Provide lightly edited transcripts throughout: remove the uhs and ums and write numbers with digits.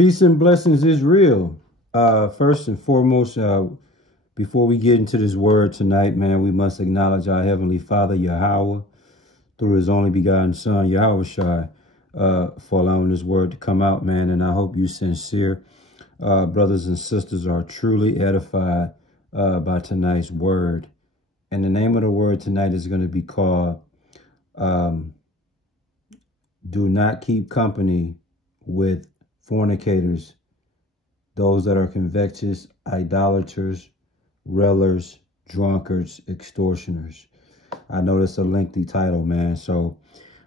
Peace and blessings is real. First and foremost, before we get into this word tonight, man, we must acknowledge our Heavenly Father, Yahweh, through his only begotten Son, Yahushua, for allowing this word to come out, man. And I hope you sincere brothers and sisters are truly edified by tonight's word. And the name of the word tonight is going to be called, do not keep company with fornicators, those that are covetous, idolaters, railers, drunkards, extortioners. I know that's a lengthy title, man, so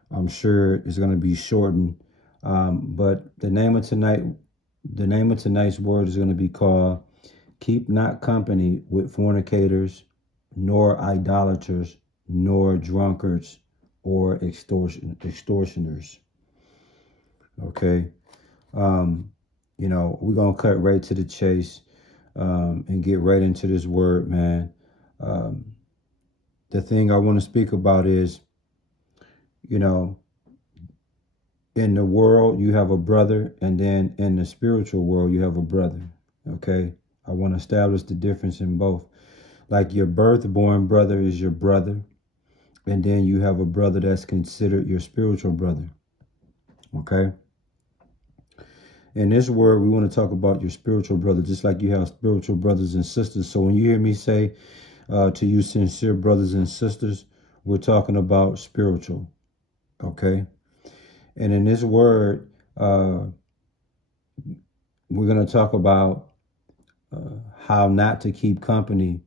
I'm sure it's going to be shortened. But the name of tonight's word is going to be called, keep not company with fornicators, nor idolaters, nor drunkards, or extortioners. Okay. You know, we're going to cut right to the chase and get right into this word, man. The thing I want to speak about is, you know, in the world, you have a brother, and then in the spiritual world, you have a brother. Okay. I want to establish the difference in both. Like your birth-born brother is your brother, and then you have a brother that's considered your spiritual brother. Okay. In this word, we want to talk about your spiritual brother, just like you have spiritual brothers and sisters. So when you hear me say to you sincere brothers and sisters, we're talking about spiritual. Okay. And in this word, we're going to talk about how not to keep company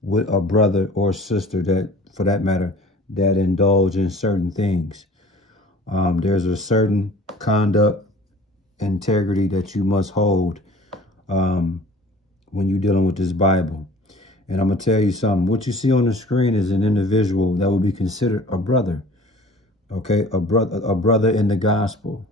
with a brother or sister that, for that matter, that indulge in certain things. There's a certain conduct, integrity that you must hold when you're dealing with this Bible. And I'm going to tell you something. What you see on the screen is an individual that will be considered a brother. Okay, a brother in the gospel.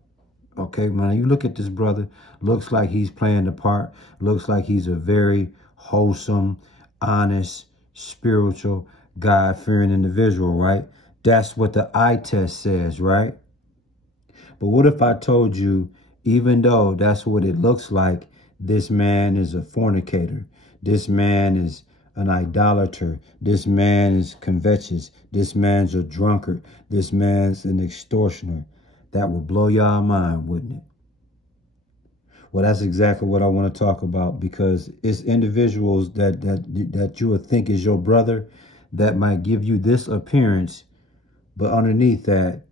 Okay, when you look at this brother, looks like he's playing the part. Looks like he's a very wholesome, honest, spiritual, God-fearing individual, right? That's what the eye test says, right? But what if I told you, even though that's what it looks like, this man is a fornicator, this man is an idolater, this man is covetous, this man's a drunkard, this man's an extortioner? That would blow y'all mind, wouldn't it? Well, that's exactly what I want to talk about, because it's individuals that you would think is your brother that might give you this appearance, but underneath that,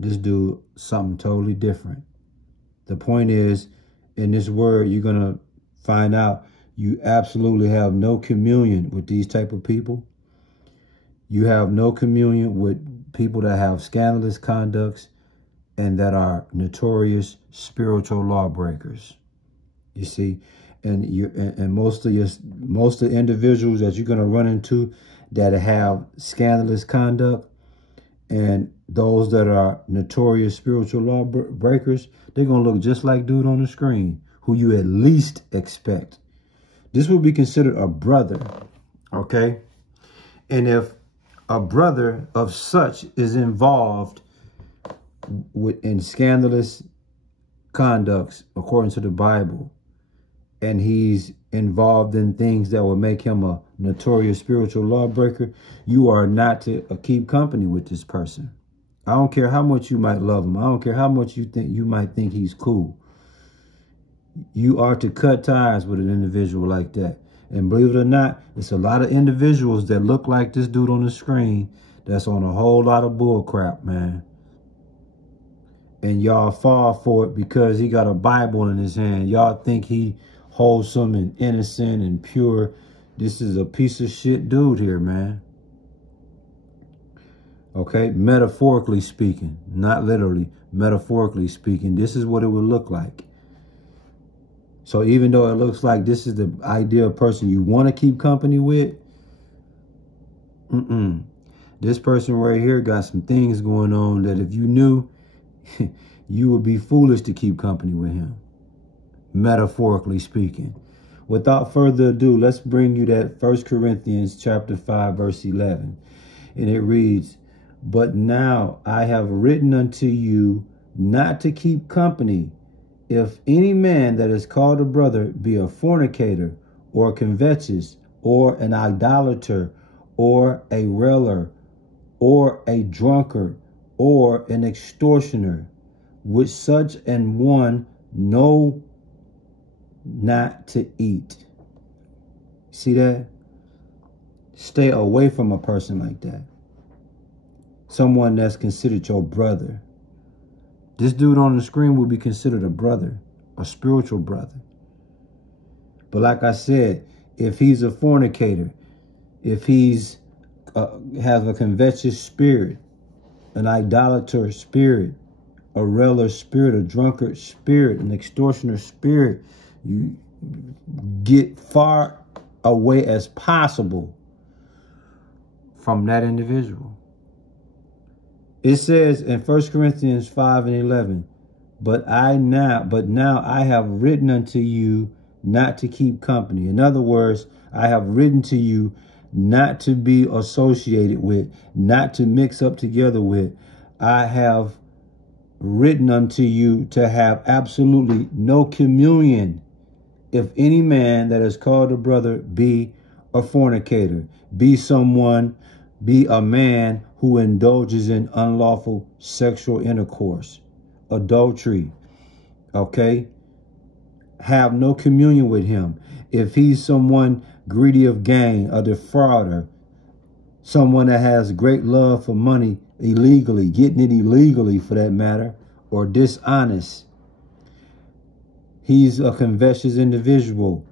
this dude something totally different. The point is, in this word, you're going to find out you absolutely have no communion with these type of people. You have no communion with people that have scandalous conducts and that are notorious spiritual lawbreakers. You see, and most of the individuals that you're going to run into that have scandalous conduct, and those that are notorious spiritual law breakers, they're going to look just like dude on the screen, who you at least expect. This would be considered a brother, okay? And if a brother of such is involved in scandalous conducts, according to the Bible, and he's involved in things that will make him a notorious spiritual lawbreaker, you are not to keep company with this person. I don't care how much you might love him. I don't care how much you might think he's cool. You are to cut ties with an individual like that. And believe it or not, it's a lot of individuals that look like this dude on the screen that's on a whole lot of bull crap, man. And y'all fall for it because he got a Bible in his hand. Y'all think he wholesome and innocent and pure. This is a piece of shit dude here, man. Okay, metaphorically speaking, not literally, metaphorically speaking, this is what it would look like. So even though it looks like this is the ideal person you want to keep company with, this person right here got some things going on that if you knew, you would be foolish to keep company with him, metaphorically speaking. Without further ado, let's bring you that 1 Corinthians chapter 5, verse 11. And it reads, but now I have written unto you not to keep company If any man that is called a brother be a fornicator, or covetous, or an idolater, or a railer, or a drunkard, or an extortioner, with such an one know not to eat. See that? Stay away from a person like that. Someone that's considered your brother. This dude on the screen will be considered a brother, a spiritual brother. But like I said, if he's a fornicator, if he's has a covetous spirit, an idolater spirit, a railer spirit, a drunkard spirit, an extortioner spirit, you get far away as possible from that individual. It says in 1 Corinthians 5:11, but now I have written unto you not to keep company. In other words, I have written to you not to be associated with, not to mix up together with. I have written unto you to have absolutely no communion. If any man that is called a brother be a fornicator, be a man who indulges in unlawful sexual intercourse, adultery, okay? Have no communion with him. If he's someone greedy of gain, a defrauder, someone that has great love for money illegally, getting it illegally for that matter, or dishonest, he's a covetous individual.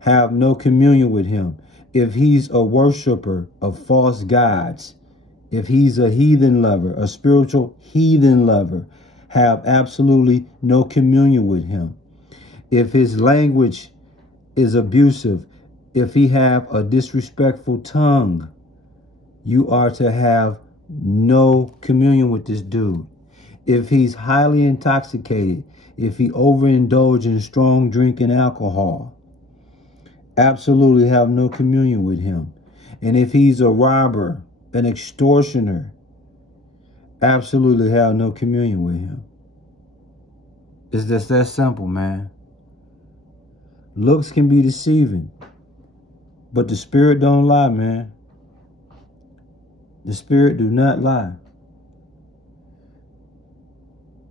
Have no communion with him. If he's a worshiper of false gods, if he's a heathen lover, a spiritual heathen lover, have absolutely no communion with him. If his language is abusive, if he have a disrespectful tongue, you are to have no communion with this dude. If he's highly intoxicated, if he overindulges in strong drinking alcohol, absolutely have no communion with him. And if he's a robber, an extortioner, absolutely have no communion with him. It's just that simple, man. Looks can be deceiving, but the spirit don't lie, man. The spirit do not lie.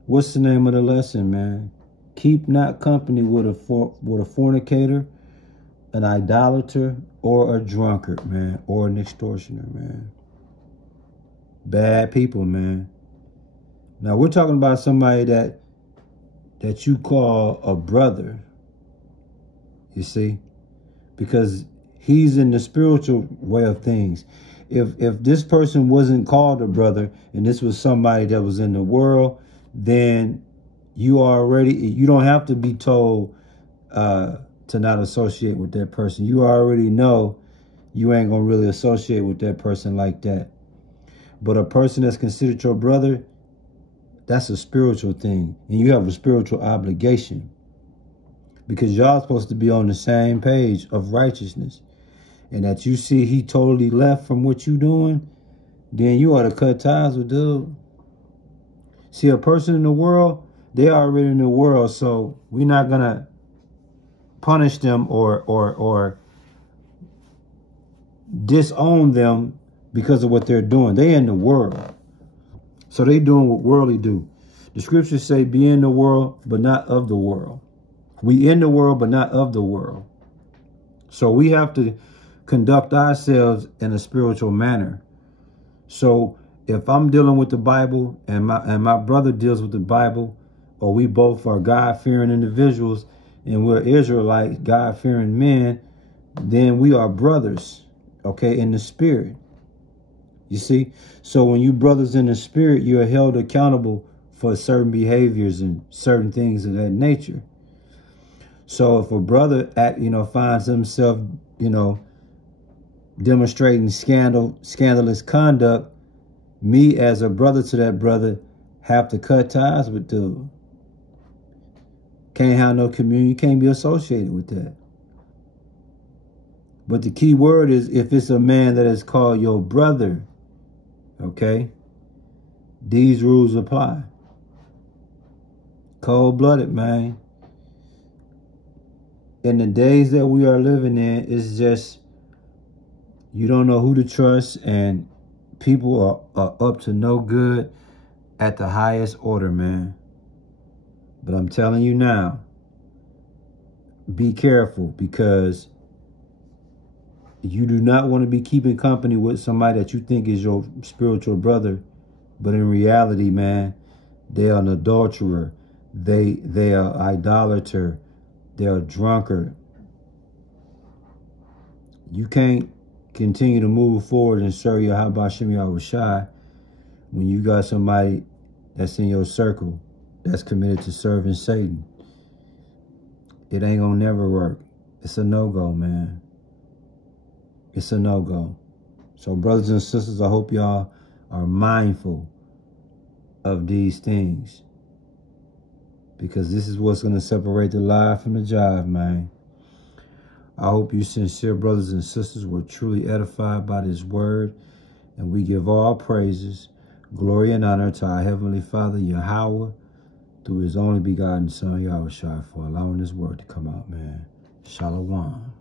What's the name of the lesson, man? Keep not company with a fornicator, an idolater, or a drunkard, man, or an extortioner, man. Bad people, man. Now, we're talking about somebody that you call a brother, you see, because he's in the spiritual way of things. If this person wasn't called a brother and this was somebody that was in the world, then you don't have to be told to not associate with that person. You already know you ain't gonna really associate with that person like that. But a person that's considered your brother, that's a spiritual thing. And you have a spiritual obligation, because y'all supposed to be on the same page of righteousness. And that you see he totally left from what you doing, then you ought to cut ties with dude. See, a person in the world, they are already in the world, so we're not gonna punish them or disown them because of what they're doing. They in the world, so they doing what worldly do. The scriptures say, be in the world, but not of the world. We in the world, but not of the world. So we have to conduct ourselves in a spiritual manner. So if I'm dealing with the Bible and my brother deals with the Bible, or we both are God-fearing individuals and we're Israelites, God-fearing men, then we are brothers, okay, in the spirit. You see? So when you brothers in the spirit, you're held accountable for certain behaviors and certain things of that nature. So if a brother finds himself, demonstrating scandalous conduct, me as a brother to that brother have to cut ties with dude. Can't have no communion. You can't be associated with that. But the key word is if it's a man that is called your brother, okay, these rules apply. Cold-blooded, man. in the days that we are living in, it's just, you don't know who to trust, and people are up to no good at the highest order, man. But I'm telling you now, be careful, because you do not want to be keeping company with somebody that you think is your spiritual brother, but in reality, man, they are an adulterer. They are idolater. They're a drunkard. You can't continue to move forward and serve Yahweh Shem Yahushai when you got somebody that's in your circle that's committed to serving Satan. It ain't gonna never work. It's a no-go, man. It's a no-go. So brothers and sisters, I hope y'all are mindful of these things, because this is what's going to separate the lie from the jive, man. I hope you sincere brothers and sisters were truly edified by this word, and we give all praises, glory, and honor to our Heavenly Father, Yahweh, through his only begotten Son, Yahushua, for allowing this word to come out, man. Shalom.